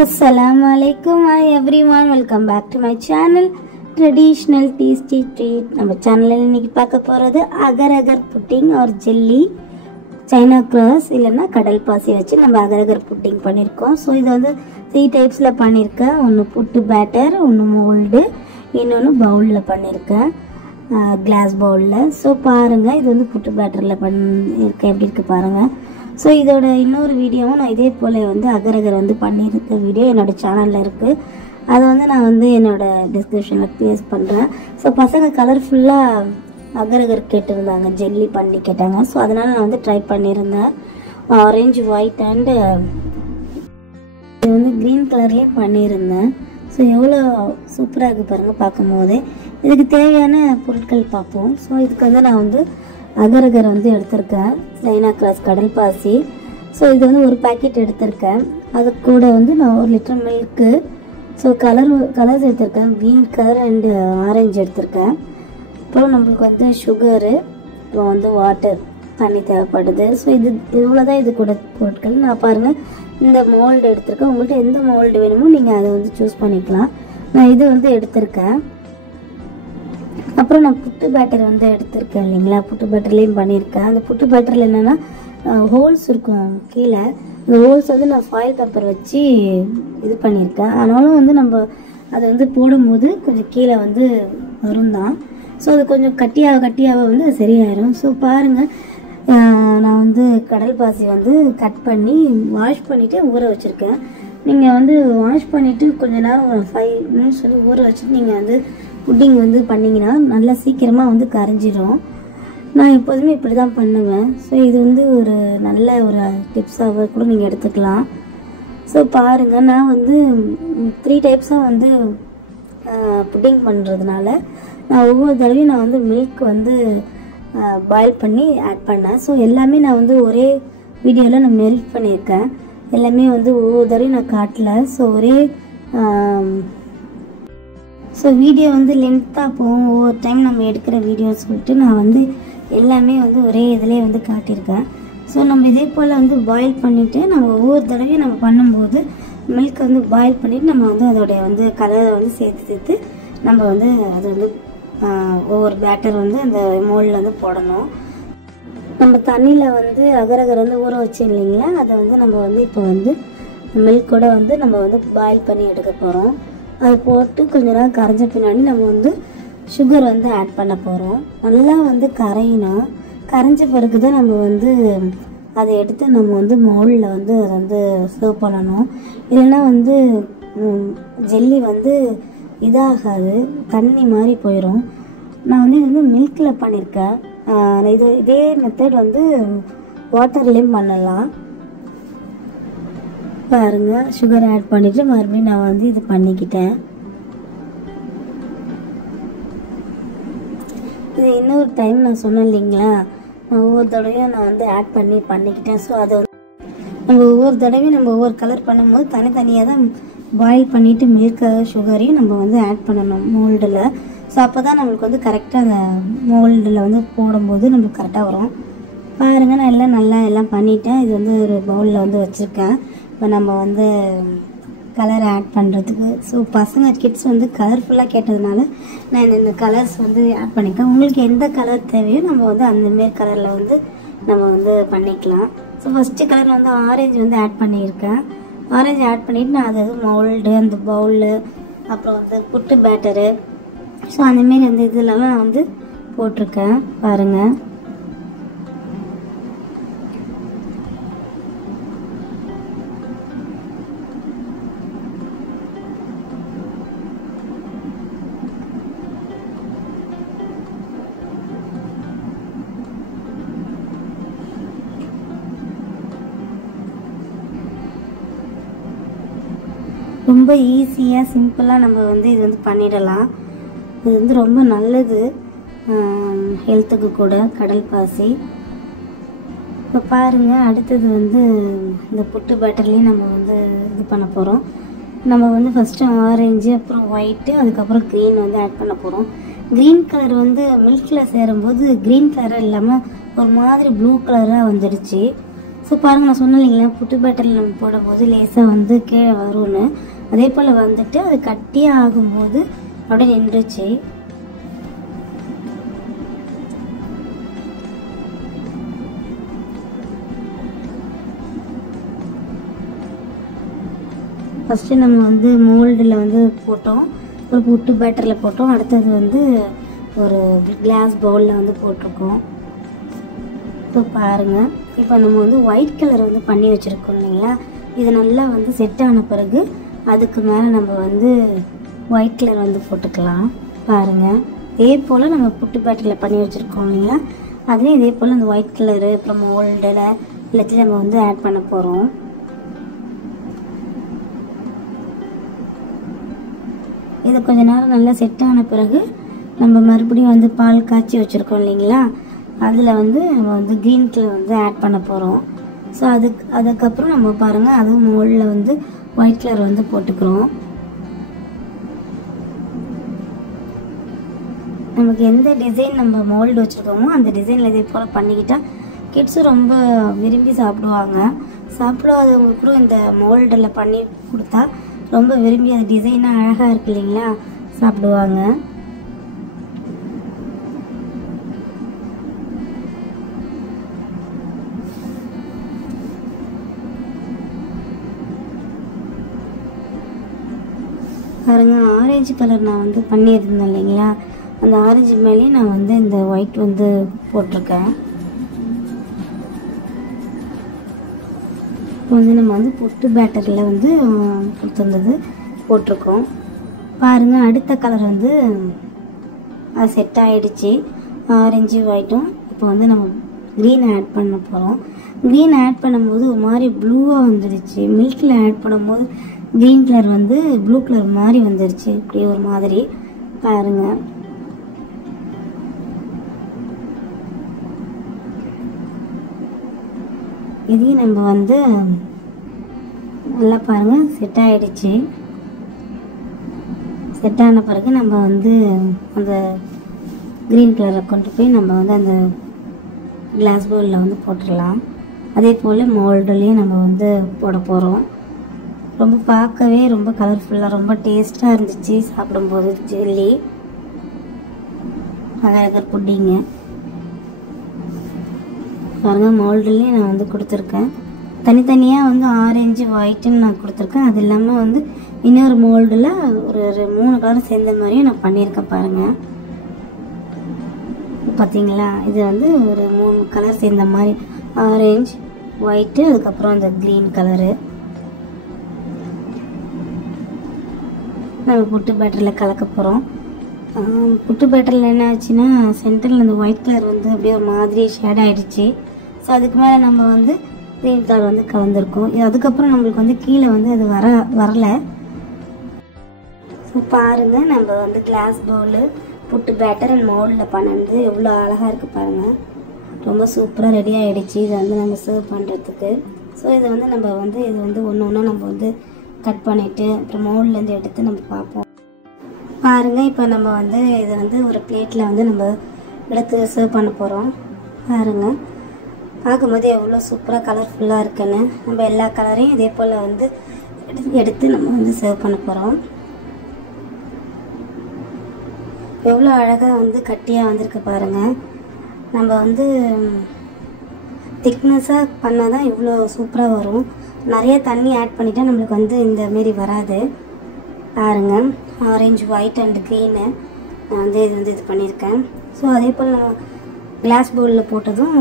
Assalamualaikum. Hi everyone, welcome back to my channel Traditional Tasty Treat. நம்ம சேனல்ல இன்னைக்கு பார்க்க போறது agar agar pudding or jelly China cross இல்லனா கடல் பாசி வச்சு நம்ம agar agar pudding பண்ணிருக்கோம். சோ இது வந்து 3 டைப்ஸ்ல பண்ணிருக்கேன். ஒன்னு புட்டு பேட்டர், ஒன்னு மோல்ட், இன்னொன்னு பவுல்ல பண்ணிருக்கேன். கிளாஸ் பவுல்ல. சோ பாருங்க இது வந்து புட்டு பேட்டர்ல பண்ணிருக்கேன். எப்படி இருக்கு பாருங்க. ஸோ இதோட இன்னொரு வீடியோவும் நான் இதே போல் வந்து அகர் அகர் வந்து பண்ணியிருக்க வீடியோ என்னோடய சேனலில் இருக்குது. அதை வந்து நான் வந்து என்னோடய டிஸ்கிரிப்ஷனில் பேஸ்ட் பண்ணுறேன். ஸோ பசங்க கலர்ஃபுல்லாக அகர் அகர் கேட்டிருந்தாங்க, ஜெல்லி பண்ணி கேட்டாங்க. ஸோ அதனால் நான் வந்து ட்ரை பண்ணியிருந்தேன். ஆரஞ்சு, ஒயிட் அண்டு இது வந்து க்ரீன் கலர்லேயே பண்ணியிருந்தேன். ஸோ எவ்வளோ சூப்பராக இருக்குது பாருங்கள் பார்க்கும் போதே. இதுக்கு தேவையான பொருட்கள் பார்ப்போம். ஸோ இதுக்கு வந்து நான் வந்து அகர் அகர் வந்து எடுத்திருக்கேன், சைனா கிராஸ் கடல் பாசி. ஸோ இது வந்து ஒரு பேக்கெட் எடுத்திருக்கேன். அது கூட வந்து நான் 1 லிட்டர் மில்க்கு, ஸோ கலர்ஸ் எடுத்திருக்கேன், க்ரீன் கலர் அண்டு ஆரஞ்சு எடுத்திருக்கேன். அப்புறம் நம்மளுக்கு வந்து சுகரு, அப்புறம் வந்து வாட்டர், தண்ணி தேவைப்படுது. ஸோ இது இவ்வளோதான் இது கூட பொருட்கள். நான் பாருங்கள் இந்த மோல்டு எடுத்திருக்கேன். உங்கள்கிட்ட எந்த மோல்டு வேணுமோ நீங்கள் அதை வந்து சூஸ் பண்ணிக்கலாம். நான் இது வந்து எடுத்திருக்கேன். அப்புறம் நான் புட்டு பேட்டர் வந்து எடுத்திருக்கேன் இல்லைங்களா, புட்டு பேட்டர்லேயும் பண்ணியிருக்கேன். அந்த புட்டு பேட்டரில் என்னென்னா ஹோல்ஸ் இருக்கும் கீழே. அந்த ஹோல்ஸ் வந்து நான் ஃபாயில் பேப்பர் வச்சு இது பண்ணியிருக்கேன். ஆனாலும் வந்து நம்ம அதை வந்து போடும்போது கொஞ்சம் கீழே வந்து வரும் தான். ஸோ அது கொஞ்சம் கட்டியாக வந்து அது சரியாயிடும். ஸோ பாருங்கள், நான் வந்து கடல் பாசி வந்து கட் பண்ணி வாஷ் பண்ணிவிட்டு ஊற வச்சுருக்கேன். நீங்கள் வந்து வாஷ் பண்ணிவிட்டு கொஞ்சம் நேரம் 5 மினிட்ஸ் வந்து ஊற வச்சுட்டு நீங்கள் வந்து புட்டிங் வந்து பண்ணிங்கன்னா நல்லா சீக்கிரமாக வந்து கரைஞ்சிடும். நான் எப்போதுமே இப்படி தான் பண்ணுவேன். ஸோ இது வந்து ஒரு நல்ல ஒரு டிப்ஸாக கூட நீங்கள் எடுத்துக்கலாம். ஸோ பாருங்கள், நான் வந்து 3 டைப்ஸாக வந்து புட்டிங் பண்ணுறதுனால நான் ஒவ்வொரு தடவையும் நான் வந்து மில்க் வந்து பாயில் பண்ணி ஆட் பண்ணேன். ஸோ எல்லாமே நான் வந்து ஒரே வீடியோவில் நான் மெல்ட் பண்ணியிருக்கேன். எல்லாமே வந்து ஒவ்வொரு தடவையும் நான் காட்டல. ஸோ வீடியோ வந்து லென்த்தாக போகும். ஒவ்வொரு டைம் நம்ம எடுக்கிற வீடியோன்னு சொல்லிட்டு நான் வந்து எல்லாமே வந்து ஒரே இதிலே வந்து காட்டியிருக்கேன். ஸோ நம்ம இதே போல் வந்து பாயில் பண்ணிவிட்டு நம்ம ஒவ்வொரு தடவையும் நம்ம பண்ணும்போது மில்க் வந்து பாயில் பண்ணிவிட்டு நம்ம வந்து அதோடைய வந்து கலரை வந்து சேர்த்து நம்ம வந்து அது வந்து ஒவ்வொரு பேட்டர் வந்து அந்த மோல்டில் வந்து போடணும். நம்ம தண்ணியில் வந்து அகர் அகர் வந்து ஊற வச்சோம் இல்லைங்களா, அதை வந்து நம்ம வந்து இப்போ வந்து மில்கோட வந்து நம்ம வந்து பாயில் பண்ணி எடுக்க போகிறோம். அது போட்டு கொஞ்ச நேரம் கரைஞ்ச பின்னாடி நம்ம வந்து சுகர் வந்து ஆட் பண்ண போகிறோம். நல்லா வந்து கரையணும். கரைஞ்ச பிறகு தான் நம்ம வந்து அதை எடுத்து நம்ம வந்து மோல்டில் வந்து அதை வந்து சர்வ் பண்ணணும். இல்லைன்னா வந்து ஜெல்லி வந்து இதாகாது, தண்ணி மாதிரி போயிடும். நான் வந்து இது வந்து மில்கில் பண்ணியிருக்கேன். இதே மெத்தட் வந்து வாட்டர்லேயும் பண்ணலாம். பாருங்க, சுகர் ஆட் பண்ணிட்டு மறுபடியும் நான் வந்து இது பண்ணிக்கிட்டேன். இது இன்னொரு டைம் நான் சொன்னேன் இல்லைங்களா, ஒவ்வொரு தடவையும் நான் வந்து ஆட் பண்ணிக்கிட்டேன். ஸோ அதை நம்ம ஒவ்வொரு தடவையும் நம்ம ஒவ்வொரு கலர் பண்ணும்போது தனித்தனியாக தான் பாயில் பண்ணிவிட்டு மில்க் சுகரையும் நம்ம வந்து ஆட் பண்ணணும் மோல்டில். ஸோ அப்போ தான் நம்மளுக்கு வந்து கரெக்டாக அந்த மோல்டில் வந்து போடும்போது நம்மளுக்கு கரெக்டாக வரும். பாருங்கள், நான் எல்லாம் பண்ணிட்டேன். இது வந்து ஒரு பவுலில் வந்து வச்சுருக்கேன். இப்போ நம்ம வந்து கலர் ஆட் பண்ணுறதுக்கு. ஸோ பசங்க கிட்ஸ் வந்து கலர்ஃபுல்லாக கேட்டதுனால நான் இந்த கலர்ஸ் வந்து ஆட் பண்ணிக்கிறேன். உங்களுக்கு எந்த கலர் தேவையோ நம்ம வந்து அந்தமாரி கலரில் வந்து நம்ம வந்து பண்ணிக்கலாம். ஸோ ஃபஸ்ட்டு கலரில் வந்து ஆரஞ்சு வந்து ஆட் பண்ணியிருக்கேன். ஆரஞ்சு ஆட் பண்ணிவிட்டு நான் அதாவது மோல்டு, அந்த பவுலு, அப்புறம் வந்து புட்டு பேட்டரு, ஸோ அந்தமாரி அந்த இதெல்லாம் நான் வந்து போட்டிருக்கேன். பாருங்கள், ரொம்ப ஈஸியாக சிம்பிளாக நம்ம வந்து இது வந்து பண்ணிடலாம். இது வந்து ரொம்ப நல்லது ஹெல்த்துக்கு கூட கடல் பாசி. இப்போ பாருங்கள், அடுத்தது வந்து இந்த புட்டு பேட்டர்லேயும் நம்ம வந்து இது பண்ண போகிறோம். நம்ம வந்து ஃபஸ்ட்டு ஆரஞ்சு, அப்புறம் ஒயிட்டு, அதுக்கப்புறம் க்ரீன் வந்து ஆட் பண்ண போகிறோம். க்ரீன் கலர் வந்து மில்கில் சேரும்போது க்ரீன் கலராக இல்லாமல் ஒரு மாதிரி ப்ளூ கலராக வந்துடுச்சு. ஸோ பாருங்கள், நான் சொன்னேன் இல்லைங்களா, புட்டு பேட்டரில் நம்ம போடும்போது லேசாக வந்து கீழே வரும்னு. அதே போல் வந்துட்டு அது கட்டியாக ஆகும்போது அப்படியே நின்றுச்சு. ஃபஸ்ட்டு நம்ம வந்து மோல்டில் வந்து போட்டோம், ஒரு புட்டு பேட்டரில் போட்டோம். அடுத்தது வந்து ஒரு கிளாஸ் பவுலில் வந்து போட்டிருக்கோம். ஸோ பாருங்கள், இப்போ நம்ம வந்து ஒயிட் கலர் வந்து பண்ணி வச்சுருக்கோம் இல்லைங்களா, இது நல்லா வந்து செட் ஆன பிறகு அதுக்கு மேலே நம்ம வந்து ஒயிட் கலர் வந்து போட்டுக்கலாம். பாருங்கள், இதே போல் நம்ம புட்டு பேட்டரியில் பண்ணி வச்சுருக்கோம் இல்லைங்களா, அதுலேயும் இதே போல் அந்த ஒயிட் கலரு அப்புறம் மோல்டில் எல்லாத்தையும் நம்ம வந்து ஆட் பண்ண போகிறோம். இது கொஞ்ச நேரம் நல்லா செட் ஆன பிறகு நம்ம மறுபடியும் வந்து பால் காய்ச்சி வச்சுருக்கோம் இல்லைங்களா, அதில் வந்து நம்ம வந்து க்ரீன் கலர் வந்து ஆட் பண்ண போகிறோம். ஸோ அதுக்கப்புறம் நம்ம பாருங்கள், அதுவும் மோல்டில் வந்து ஒயிட் கலர் வந்து போட்டுக்கிறோம். நமக்கு எந்த டிசைன் நம்ம மோல்டு வச்சுருக்கோமோ அந்த டிசைனில் இதே போல் பண்ணிக்கிட்டால் கிட்ஸும் ரொம்ப விரும்பி சாப்பிடுவாங்க. சாப்பிடாதவங்க கூட இந்த மோல்டில் பண்ணி கொடுத்தா ரொம்ப விரும்பி அந்த டிசைனாக அழகாக இருக்கு இல்லைங்களா, சாப்பிடுவாங்க. பாருங்க, ஆரஞ்சு கலர் நான் வந்து பண்ணியிருந்தேன் இல்லைங்களா, அந்த ஆரஞ்சு மேலேயே நான் வந்து இந்த ஒயிட் வந்து போட்டிருக்கேன். இப்போ வந்து நம்ம வந்து புட்டு பேட்டரியில் வந்து கொடுத்துருந்தது போட்டிருக்கோம். பாருங்கள், அடுத்த கலர் வந்து அது செட் ஆகிடுச்சு, ஆரஞ்சு ஒயிட்டும். இப்போ வந்து நம்ம க்ரீன் ஆட் பண்ண போகிறோம். க்ரீன் ஆட் பண்ணும்போது ஒரு மாதிரி ப்ளூவாக வந்துடுச்சு. மில்கில் ஆட் பண்ணும்போது க்ரீன் கலர் வந்து ப்ளூ கலர் மாதிரி வந்துடுச்சு, இப்படி ஒரு மாதிரி. பாருங்கள், இதையும் நம்ம வந்து நல்லா பாருங்கள் செட் ஆகிடுச்சு. செட் ஆன பிறகு நம்ம வந்து அந்த க்ரீன் கலரை கொண்டு போய் நம்ம வந்து அந்த கிளாஸ் பவுலில் வந்து போட்டுடலாம். அதே போல் மோல்டுலேயும் நம்ம வந்து போட போகிறோம். ரொம்ப பார்க்கவே ரொம்ப கலர்ஃபுல்லாக ரொம்ப டேஸ்ட்டாக இருந்துச்சு சாப்பிடும்போது. ஜெல்லி அகர் புட்டிங்க பாருங்கள், மோல்டுலேயும் நான் வந்து கொடுத்துருக்கேன். தனித்தனியாக வந்து ஆரஞ்சு ஒயிட்டுன்னு நான் கொடுத்துருக்கேன். அது இல்லாமல் வந்து இன்னொரு மோல்டில் ஒரு 3 கலர் சேர்ந்த மாதிரியும் நான் பண்ணியிருக்கேன். பாருங்கள், பார்த்தீங்களா, இது வந்து ஒரு 3 கலர் சேர்ந்த மாதிரி, ஆரஞ்சு ஒயிட்டு அதுக்கப்புறம் அந்த க்ரீன் கலரு. நம்ம புட்டு பேட்டரியில் கலக்க போகிறோம். புட்டு பேட்டரியில் என்ன ஆச்சுன்னா, சென்டரில் அந்த ஒயிட் கலர் வந்து அப்படியே ஒரு மாதிரி ஷேட் ஆகிடுச்சு. ஸோ அதுக்கு மேலே நம்ம வந்து க்ரீன் கலர் வந்து கலந்துருக்கோம். அதுக்கப்புறம் நம்மளுக்கு வந்து கீழே வந்து அது வரலை. ஸோ பாருங்கள், நம்ம வந்து glass bowl put batter and மோல்டில் பண்ணது எவ்வளோ அழகாக இருக்குது பாருங்கள். ரொம்ப சூப்பராக ரெடி ஆகிடுச்சு. இதை வந்து நம்ம சர்வ் பண்ணுறதுக்கு. ஸோ இதை வந்து நம்ம வந்து இது வந்து ஒன்று ஒன்றா நம்ம வந்து கட் பண்ணிவிட்டு அப்புறம் மோல்ட்லேருந்து எடுத்து நம்ம பார்ப்போம். பாருங்கள், இப்போ நம்ம வந்து இதை வந்து ஒரு பிளேட்டில் வந்து நம்ம எடுத்து சர்வ் பண்ண போகிறோம். பாருங்கள், பார்க்கும்போது எவ்வளோ சூப்பராக கலர்ஃபுல்லாக இருக்குன்னு. நம்ம எல்லா கலரையும் இதே போல் வந்து எடுத்து நம்ம வந்து சர்வ் பண்ண போகிறோம். எவ்வளோ அழகாக வந்து கட்டியாக வந்திருக்கு பாருங்கள். நம்ம வந்து திக்னஸாக பண்ணால் தான் இவ்வளோ சூப்பராக வரும். நிறைய தண்ணி ஆட் பண்ணிட்டால் நம்மளுக்கு வந்து இந்தமாரி வராது. பாருங்கள், ஆரஞ்சு ஒயிட் அண்ட் க்ரீனு நான் வந்து இது பண்ணியிருக்கேன். ஸோ அதே போல் நம்ம கிளாஸ் பவுலில் போட்டதும்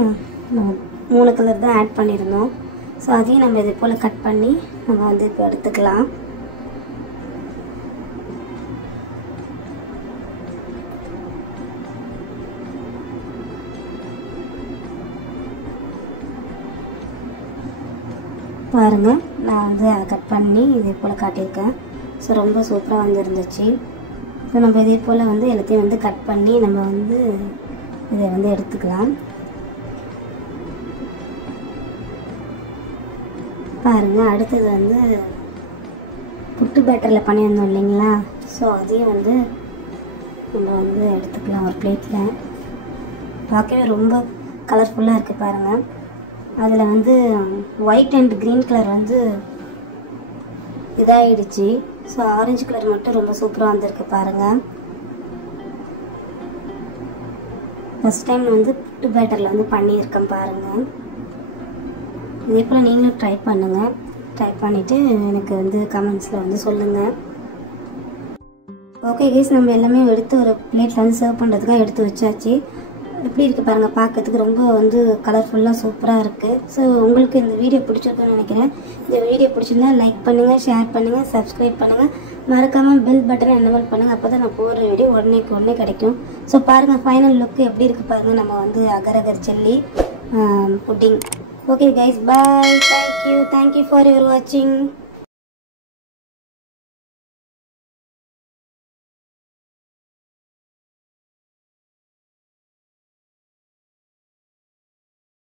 நம்ம 3 கலர் தான் ஆட் பண்ணியிருந்தோம். ஸோ அதையும் நம்ம இதே போல் கட் பண்ணி நம்ம வந்து இப்போ எடுத்துக்கலாம். பாருங்கள், நான் வந்து அதை கட் பண்ணி இதே போல் காட்டியிருக்கேன். ஸோ ரொம்ப சூப்பராக வந்து இருந்துச்சு. ஸோ நம்ம இதே போல் வந்து எல்லாத்தையும் வந்து கட் பண்ணி நம்ம வந்து இதை வந்து எடுத்துக்கலாம். பாருங்கள், அடுத்தது வந்து புட்டு பேட்டரில் பண்ணியிருந்தோம் இல்லைங்களா, ஸோ அதையும் வந்து நம்ம வந்து எடுத்துக்கலாம் ஒரு பிளேட்டில். பார்க்கவே ரொம்ப கலர்ஃபுல்லாக இருக்குது பாருங்கள். அதில் வந்து ஒயிட் அண்ட் க்ரீன் கலர் வந்து இதாகிடுச்சு. ஸோ ஆரஞ்சு கலர் மட்டும் ரொம்ப சூப்பராக வந்திருக்கு பாருங்கள். ஃபஸ்ட் டைம் வந்து புட்டு பேட்டரில் வந்து பண்ணியிருக்கேன் பாருங்கள். இதே போல் நீங்களும் ட்ரை பண்ணுங்கள். ட்ரை பண்ணிவிட்டு எனக்கு வந்து கமெண்ட்ஸில் வந்து சொல்லுங்கள். ஓகே கைஸ், நம்ம எல்லாமே எடுத்து ஒரு பிளேட்டில் வந்து சர்வ் பண்ணுறதுக்காக எடுத்து வச்சாச்சு. எப்படி இருக்குது பாருங்கள், பார்க்கறதுக்கு ரொம்ப வந்து கலர்ஃபுல்லாக சூப்பராக இருக்குது. ஸோ உங்களுக்கு இந்த வீடியோ பிடிச்சிருக்குன்னு நினைக்கிறேன். இந்த வீடியோ பிடிச்சிருந்தா லைக் பண்ணுங்கள், ஷேர் பண்ணுங்கள், சப்ஸ்கிரைப் பண்ணுங்கள், மறக்காமல் பெல் பட்டனை எனேபிள் பண்ணுங்கள். அப்போ தான் நான் போடுற வீடியோ உடனே கிடைக்கும். ஸோ பாருங்கள் ஃபைனல் லுக்கு எப்படி இருக்குது பாருங்கள். நம்ம வந்து agar agar jelly pudding. Okay guys, bye. Thank you for your வாட்சிங்.